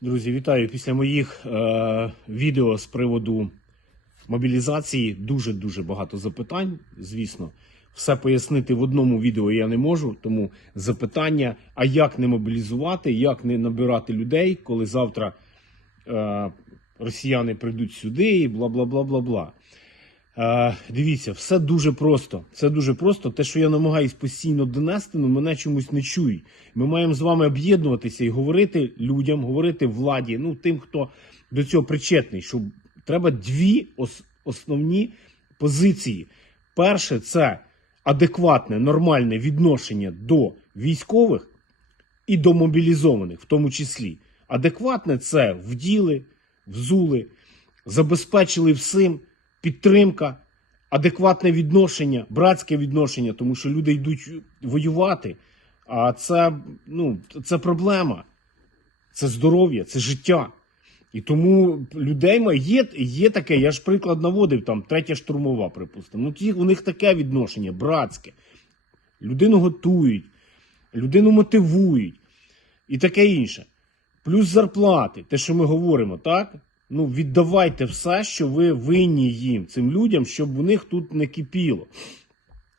Друзі, вітаю після моїх е, відео з приводу мобілізації. Дуже дуже багато запитань. Звісно, все пояснити в одному відео я не можу. Тому запитання: а як не мобілізувати, як не набирати людей, коли завтра е, росіяни прийдуть сюди і бла бла бла бла бла. Е, дивіться, все дуже просто. Це дуже просто. Те, що я намагаюсь постійно донести, ну мене чомусь не чують. Ми маємо з вами об'єднуватися і говорити людям, говорити владі, ну тим, хто до цього причетний. Що треба дві ос- основні позиції. Перше, це адекватне, нормальне відношення до військових і до мобілізованих, в тому числі. Адекватне це вділи, взули, забезпечили всім підтримка, адекватне відношення, братське відношення, тому що люди йдуть воювати. А це, ну, це проблема, це здоров'я, це життя. І тому людей є, є таке, я ж приклад наводив, там третя штурмова, припустимо. Ну, у них таке відношення, братське. Людину готують, людину мотивують і таке інше. Плюс зарплати, те, що ми говоримо, так? Ну, віддавайте все, що ви винні їм, цим людям, щоб у них тут не кипіло.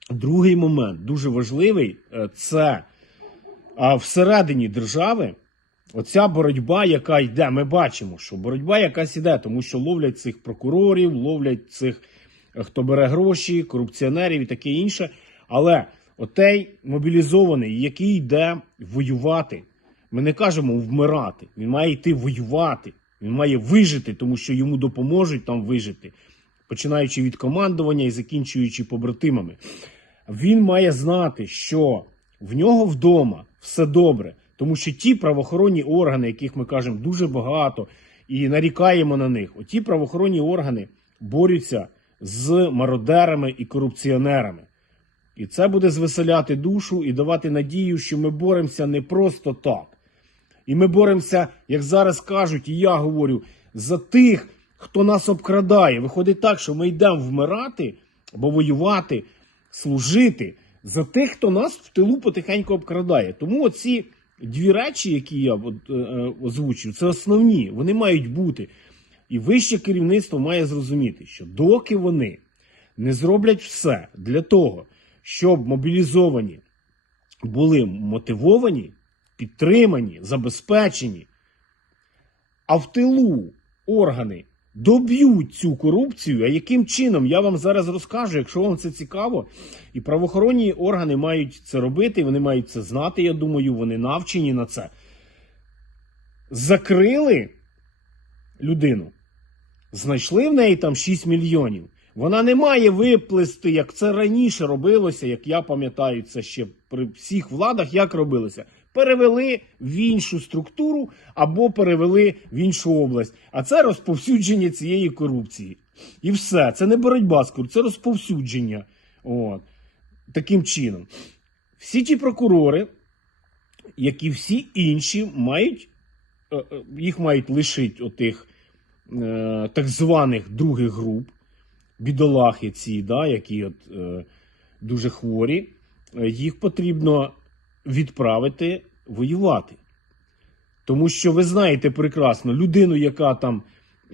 Другий момент, дуже важливий, е, це всередині держави оця боротьба, яка йде. Ми бачимо, що боротьба якась йде, тому що ловлять цих прокурорів, ловлять цих, е, хто бере гроші, корупціонерів і таке інше. Але отей мобілізований, який йде воювати, ми не кажемо вмирати. Він має йти воювати. Він має вижити, тому що йому допоможуть там вижити, починаючи від командування і закінчуючи побратимами. Він має знати, що в нього вдома все добре, тому що ті правоохоронні органи, яких ми кажемо дуже багато, і нарікаємо на них, оті правоохоронні органи борються з мародерами і корупціонерами. І це буде звеселяти душу і давати надію, що ми боремося не просто так. І ми боремося, як зараз кажуть, і я говорю, за тих, хто нас обкрадає. Виходить так, що ми йдемо вмирати або воювати, служити за тих, хто нас в тилу потихеньку обкрадає. Тому оці дві речі, які я е, е, озвучив, це основні. Вони мають бути. І вище керівництво має зрозуміти, що доки вони не зроблять все для того, щоб мобілізовані були мотивовані, підтримані, забезпечені, а в тилу органи доб'ють цю корупцію. А яким чином я вам зараз розкажу, якщо вам це цікаво, і правоохоронні органи мають це робити, вони мають це знати. Я думаю, вони навчені на це. Закрили людину, знайшли в неї там 6 мільйонів. Вона не має виплисти, як це раніше робилося, як я пам'ятаю, це ще при всіх владах, як робилося. Перевели в іншу структуру або перевели в іншу область. А це розповсюдження цієї корупції. І все. Це не боротьба з корупцією, це розповсюдження. От. Таким чином. Всі ті прокурори, як і всі інші, мають, е, е, їх мають лишити отих е, так званих других груп бідолахи ці, да, які от, дуже хворі, їх потрібно відправити воювати. Тому що ви знаєте прекрасно, людину, яка там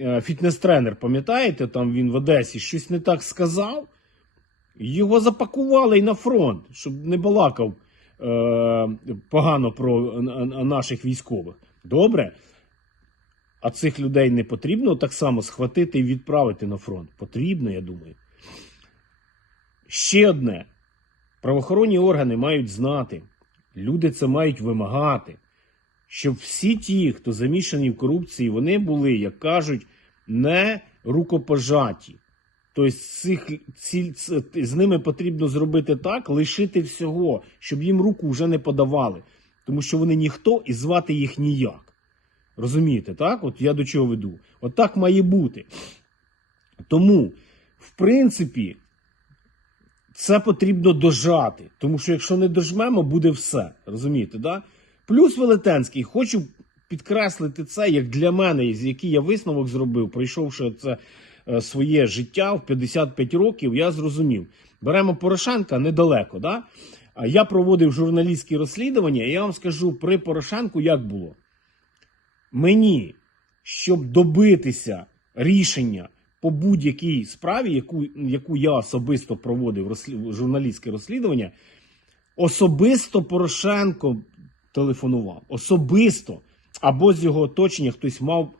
е, фітнес-тренер, пам'ятаєте, там він в Одесі щось не так сказав, його запакували і на фронт, щоб не балакав е, погано про наших військових. Добре? А цих людей не потрібно так само схватити і відправити на фронт. Потрібно, я думаю. Ще одне. Правоохоронні органи мають знати, люди це мають вимагати, щоб всі ті, хто замішані в корупції, вони були, як кажуть, не рукопожаті. Тобто цих, ці, з ними потрібно зробити так, лишити всього, щоб їм руку вже не подавали. Тому що вони ніхто і звати їх ніяк. Розумієте, так? От я до чого веду. От так має бути. Тому, в принципі, це потрібно дожати. Тому що якщо не дожмемо, буде все. Розумієте, да? Плюс Велетенський, хочу підкреслити це, як для мене, з який я висновок зробив, пройшовши це е, своє життя в 55 років, я зрозумів. Беремо Порошенка недалеко. Да? А я проводив журналістські розслідування, і я вам скажу при Порошенку, як було. мені, щоб добитися рішення по будь-якій справі, яку, яку я особисто проводив журналістське розслідування, особисто Порошенко телефонував. Особисто. Або з його оточення хтось мав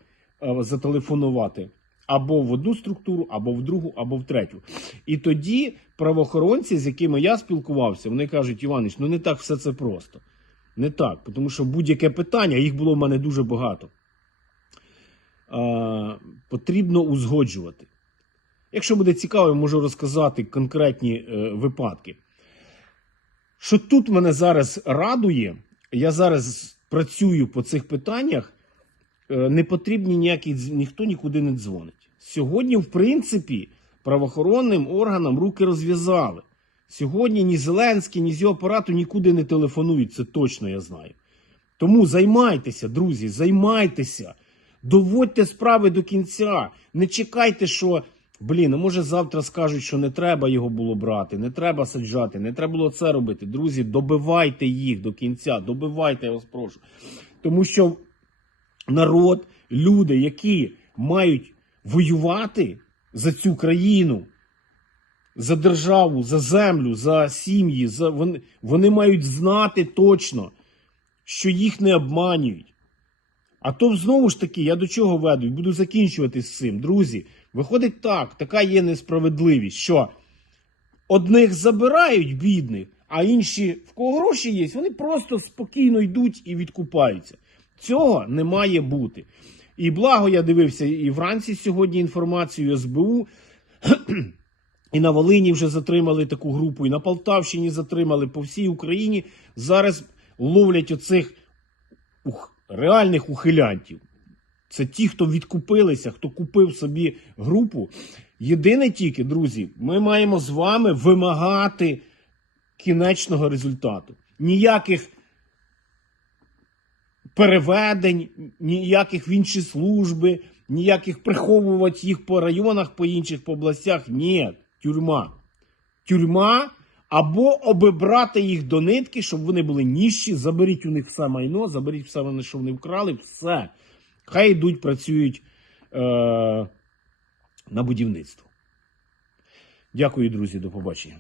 е, зателефонувати або в одну структуру, або в другу, або в третю. І тоді правоохоронці, з якими я спілкувався, вони кажуть: Іванич, ну не так все це просто. Не так, тому що будь-яке питання, їх було в мене дуже багато. Е, потрібно узгоджувати. Якщо буде цікаво, я можу розказати конкретні е, випадки. Що тут мене зараз радує, я зараз працюю по цих питаннях, е, не потрібні ніякі ніхто нікуди не дзвонить. Сьогодні, в принципі, правоохоронним органам руки розв'язали. Сьогодні ні Зеленський, ні з його апарату нікуди не телефонують, це точно я знаю. Тому займайтеся, друзі, займайтеся. Доводьте справи до кінця. Не чекайте, що блін, а може завтра скажуть, що не треба його було брати, не треба саджати, не треба було це робити. Друзі, добивайте їх до кінця, добивайте, я вас прошу. Тому що народ, люди, які мають воювати за цю країну, за державу, за землю, за сім'ї, за вони, вони мають знати точно, що їх не обманюють. А то знову ж таки, я до чого веду буду закінчувати з цим. Друзі, виходить так, така є несправедливість, що одних забирають бідних, а інші, в кого гроші є, вони просто спокійно йдуть і відкупаються. Цього не має бути. І благо я дивився і вранці сьогодні інформацію СБУ. І на Волині вже затримали таку групу, і на Полтавщині затримали по всій Україні. Зараз ловлять оцих ух, реальних ухилянтів. Це ті, хто відкупилися, хто купив собі групу. Єдине тільки, друзі, ми маємо з вами вимагати кінечного результату. Ніяких переведень, ніяких в інші служби, ніяких приховувати їх по районах, по інших по областях. Ні, тюрма. Тюрма або обібрати їх до нитки, щоб вони були ніжчі, заберіть у них все майно, заберіть все, вони, що вони вкрали, все. Хай йдуть, працюють е, на будівництво. Дякую, друзі, до побачення.